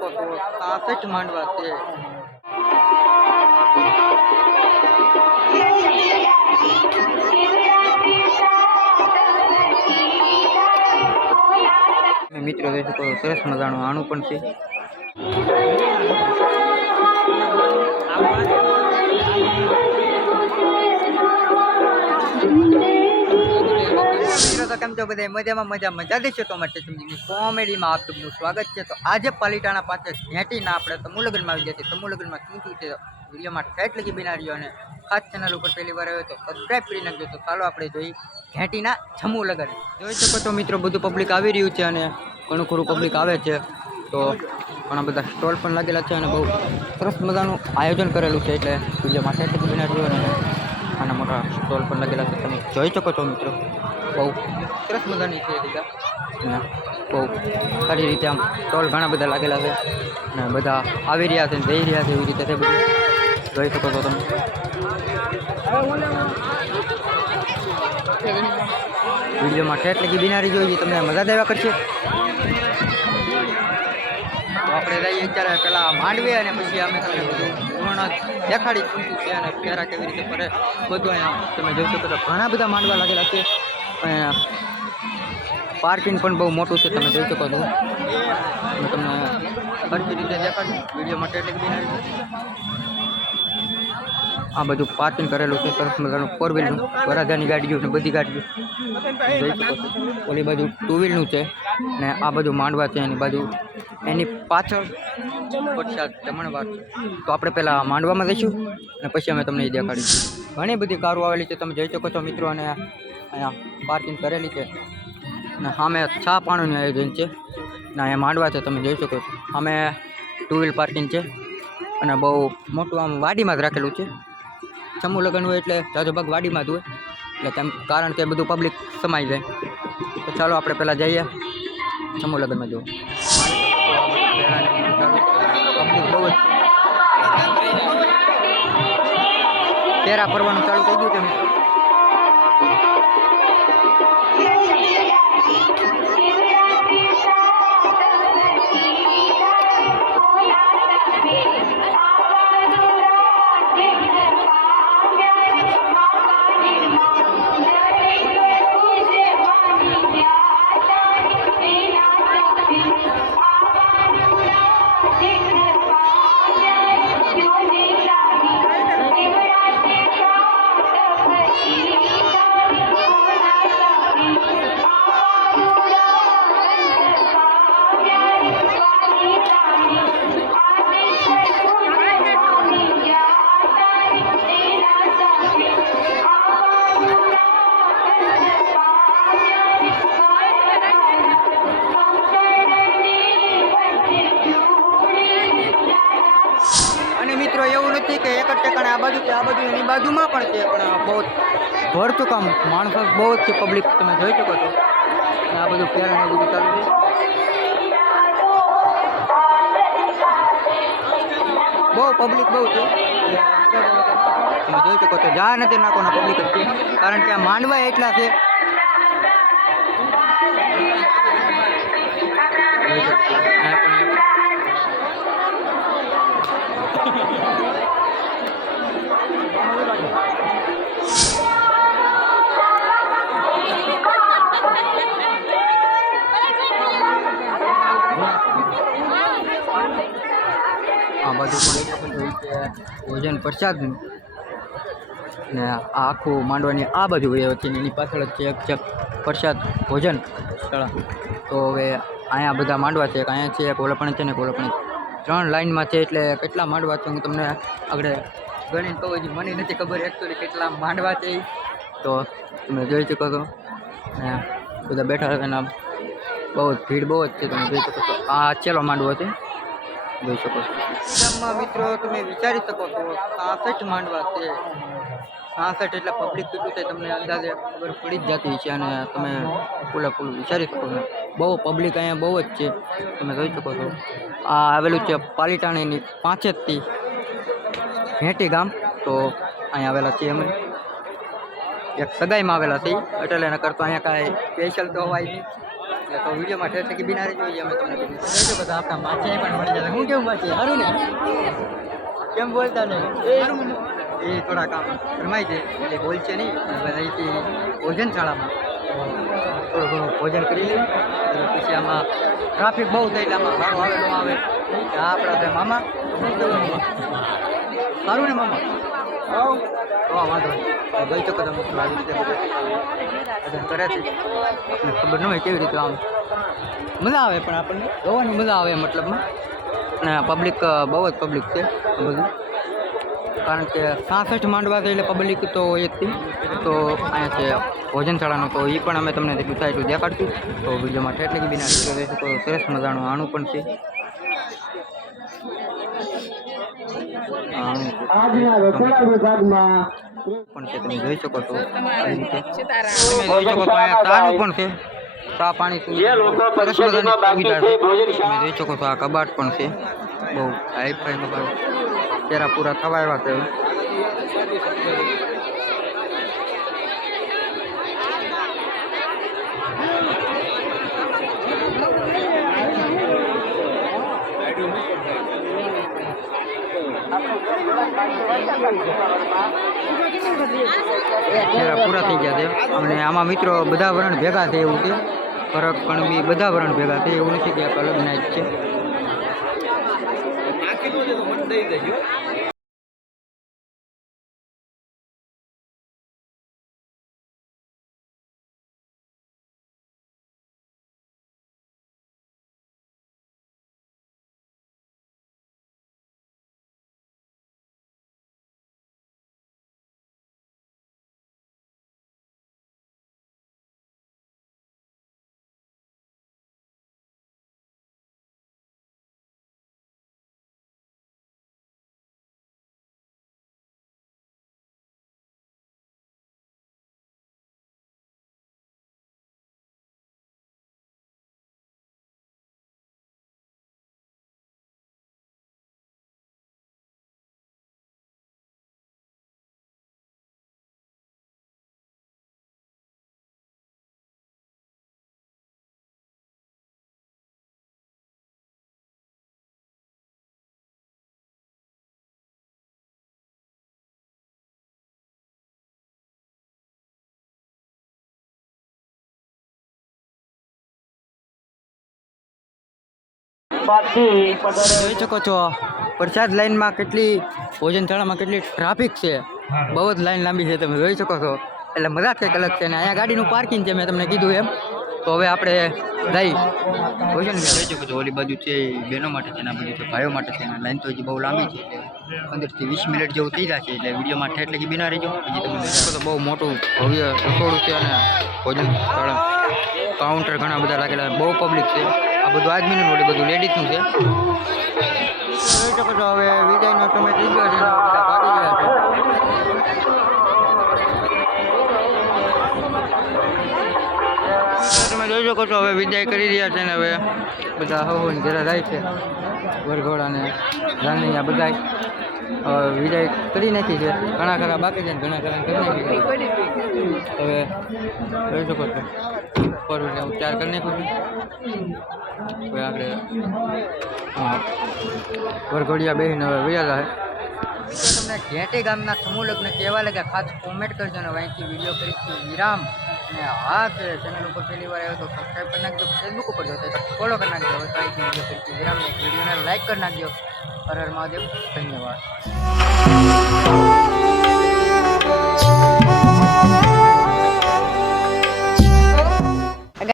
શકો છો 66 માંડવા છે। મિત્રો જોઈ શકો સરસ મજાનું આણું પણ છે। કેમ છો બધા મજા દેશો તો માટે કોમેડીમાં આપ સૌનું સ્વાગત છે। તો આજે પાલીતાણા પાસે ઘેટીના આપણે તમુ લગ્નમાં આવી ગયા છે। તમુ લગ્નમાં શું શું છે વિડીયોમાં ઠેઠ લગી બનાવ્યો અને ખાસ ચેનલ ઉપર પહેલી વાર આવ્યો તો સબસ્ક્રાઈબ કરી નાખજો। તો ચાલો આપણે જોઈ ઘેટીના જમુ લગ્ન। જોઈ શકો તો મિત્રો બધું પબ્લિક આવી રહ્યું છે અને ઘણું ખરું પબ્લિક આવે છે। તો ઘણા બધા સ્ટોલ પણ લાગેલા છે અને બહુ સરસ મજાનું આયોજન કરેલું છે। એટલે વિડીયોમાં ઠેઠ લગી બનાવ્યો અને આના મોટા સ્ટોલ પણ લાગેલા છે। તમે જોઈ શકો છો મિત્રો બહુ સરસ મજાની છે જગ્યા ને બહુ સારી રીતે આમ સ્ટોલ ઘણા બધા લાગેલા છે ને બધા આવી રહ્યા છે જઈ રહ્યા છે એવી રીતે છે બધું જોઈ શકો છો તમે। વિડીયોમાં ઠેઠ લગી બિનારી જોઈએ તમને મજા દેવા કરશે। તો આપણે જઈએ અત્યારે પેલા માંડવે અને પછી અમે તમને બધું પૂર્ણ દેખાડી શું છે અને ફેરા કેવી રીતે ફરે બધું અહીંયા તમે જોઈ શકો છો। ઘણા બધા માંડવા લાગેલા છે પાર્કિંગ પણ બહુ મોટું છે તમે જોઈ શકો છો। હું તમને સરખી રીતે દેખાડું વિડીયો માટે એટલે બિનારી આ બધું પાર્કિંગ કરેલું છે સરસ મજાનું 4 વ્હીલનું વરાજાની ગાડીઓ ને બધી ગાડીઓ જોઈ શકો છો। ઓલી બાજુ 2 વ્હીલનું છે ને આ બધું માંડવા છે એની બાજુ એની પાછળ વરસાદ જમણવાર છે। તો આપણે પહેલાં માંડવામાં જઈશું અને પછી અમે તમને એ દેખાડીશું। ઘણી બધી કારો આવેલી છે તમે જોઈ શકો છો મિત્રો અને અહીંયા પાર્કિંગ કરેલી છે ને સામે ચા પાણીનું આયોજન છે ને અહીંયા માંડવા છે તમે જોઈ શકો છો। અમે 2 વ્હીલ પાર્કિંગ છે અને બહુ મોટું આમ વાડીમાં જ રાખેલું છે। જમુ લગ્ન હોય એટલે જાજો ભાગ વાડીમાં જ હોય એટલે તેમ કારણ કે બધું પબ્લિક સમાઈ જાય। તો ચાલો આપણે પહેલાં જઈએ જમુ લગ્નમાં જુઓ પબ્લિક બહુ જ ફેરા ફરવાનું ચાલુ થઈ ગયું છે મિત્રો। મિત્રો એવું નથી કે એક જ ઠેકાણે આ બાજુ છે આ બાજુ એની બાજુમાં પણ છે પણ બહુ ભરતું કામ માણસો બહુ જ છે પબ્લિક તમે જોઈ શકો છો અને આ બધું ફેરા બધું ચાલુ છે। બહુ પબ્લિક બહુ છે તમે જોઈ શકો છો જા નથી નાખવાના પબ્લિક જ છે કારણ કે આ માંડવા એટલા છે આ બધું પણ જોયું કે ભોજન પ્રસાદનું ને આ આખું માંડવાની આ બાજુ વહી હતી એની પાછળ જ છે પ્રસાદ ભોજન સ્થળ। તો હવે અહીંયા બધા માંડવા છે અહીંયા છે કોલપણે છે ને કોલપણે 3 લાઈનમાં છે એટલે કેટલા માંડવા છે હું તમને આગળ ગણીને કહું છું મને નથી ખબર એકચ્યુઅલી કેટલા માંડવા છે તો તમે જોઈ શકો છો બધા બેઠા હતા ને બહુ ભીડ બહુ જ છે તમે જોઈ શકો છો। આ છેલ્લો માંડવો છે જોઈ શકો છો। મિત્રો તમે વિચારી શકો છો 66 માંડવા છે 66 એટલે પબ્લિક કેટલું છે તમને અંદાજે ખબર પડી જ જતી છે અને તમે પૂરેપૂરું વિચારી શકો છો બહુ પબ્લિક અહીંયા બહુ જ છે તમે જોઈ શકો છો। આ આવેલું છે પાલીતાણાની 5 થી ઘેટી ગામ તો અહીંયા આવેલા છીએ અમે એક સગાઈમાં આવેલા છીએ એટલે એના કરતાં અહીંયા કાંઈ સ્પેશિયલ તો હોય નહીં એટલે તો વિડીયોમાં ઠેર કે બિના રહી જોઈએ અમે તમને કહીશું બધા આપણા માછાઈ પણ મળી જાય હું કેવું માછાઈ સારું ને કેમ બોલતા ને એ થોડા કામ ફરમાય છે એટલે બોલશે નહીં બધા અહીંથી ભોજનશાળામાં થોડું ઘણું ભોજન કરી લઈએ પછી આમાં ટ્રાફિક બહુ થાય એટલે આમાં સારું આવે ન આવે આ આપણા છે મામા સારું ને મામા તો વાંધો નહીં ગઈ શકો તમે આવી રીતે બધા કરે છે આપણને ખબર ન હોય કેવી રીતે આમ મજા આવે પણ આપણને જોવાની મજા આવે મતલબમાં અને પબ્લિક બહુ જ પબ્લિક છે બધું કારણ કે 66 માંડવા છે એટલે પબ્લિક તો હોય જ તો અહીંયા છે ભોજનશાળાનો તો એ પણ અમે તમને જેટલું થાય એટલું દેખાડશું તો વિડીયોમાં એટલે કે બિના રહેશે તો સરસ મજાનું આણું પણ છે પણ છે તમે જોઈ શકો છો આવી રીતે તમે જોઈ શકો છો અહીંયા ચાનું પણ છે ચા પાણી સરસ મજાની સુવિધા છે તમે જોઈ શકો છો આ કબાટ પણ છે બહુ હાઈફાઈ કબાટ તેરા પૂરા થવા આવ્યા છે પૂરા થઈ ગયા છે અને આમાં મિત્રો બધા વરણ ભેગા છે એવું છે ફરક પણ બી બધા વરણ ભેગા છે એવું નથી કે એક અલગ નાઈટ છે જોઈ શકો છો પ્રસાદ લાઈનમાં કેટલી ભોજનશાળામાં કેટલી ટ્રાફિક છે બહુ જ લાઈન લાંબી છે તમે જોઈ શકો છો એટલે મજા કંઈક અલગ છે ને અહીંયા ગાડીનું પાર્કિંગ છે મેં તમને કીધું એમ તો હવે આપણે જઈ ભોજન જોઈ શકો છો ઓલી બાજુ છે બહેનો માટે છે ને આ બાજુ છે ભાઈઓ માટે છે લાઈન તો હજી બહુ લાંબી છે એટલે 15 થી 20 મિનિટ જેવું થઈ જશે એટલે વિડીયોમાં એટલે કે બિના રહીજો હજી તમે જોઈ શકો તો બહુ મોટું ભવ્ય રસોડું છે અને ભોજનશાળા કાઉન્ટર ઘણા બધા લાગેલા બહુ પબ્લિક છે આ બધું આદમીનું ઓલું બધું લેડીઝનું છે જોઈ શકો છો હવે વિદાયનો સમય થઈ ગયો છે બધા ભાગી ગયા છે તમે જોઈ શકો છો હવે વિદાય કરી રહ્યા છે ને હવે બધા હવન ઘરે જાય છે વરઘોડાને રાણીયા બધા વિદાય કરી નાખી છે ઘણા ખરા બાકી છે ને ઘણા ખરા કરી નાખી છે હવે જોઈ શકો છો પર હું તૈયાર કરી નાખું છું હવે આપણે વરઘોડિયા બેસીને હવે વયા જાય તમને ઘેટી ગામના સમૂહ લગ્ન કેવા લાગ્યા ખાસ કોમેન્ટ કરજો ને અહીંથી વિડીયો કરીશું વિરામ અને હા કે ચેનલ ઉપર પહેલી વાર આવ્યો તો સબસ્ક્રાઈબ કરી નાખજો ફેસબુક ઉપર જોતો તો ફોલો કરી નાખજો હવે તો અહીંથી વિડીયો કરીશું વિરામ વિડીયોને લાઈક કરી નાખજો હર હર મહાદેવ ધન્યવાદ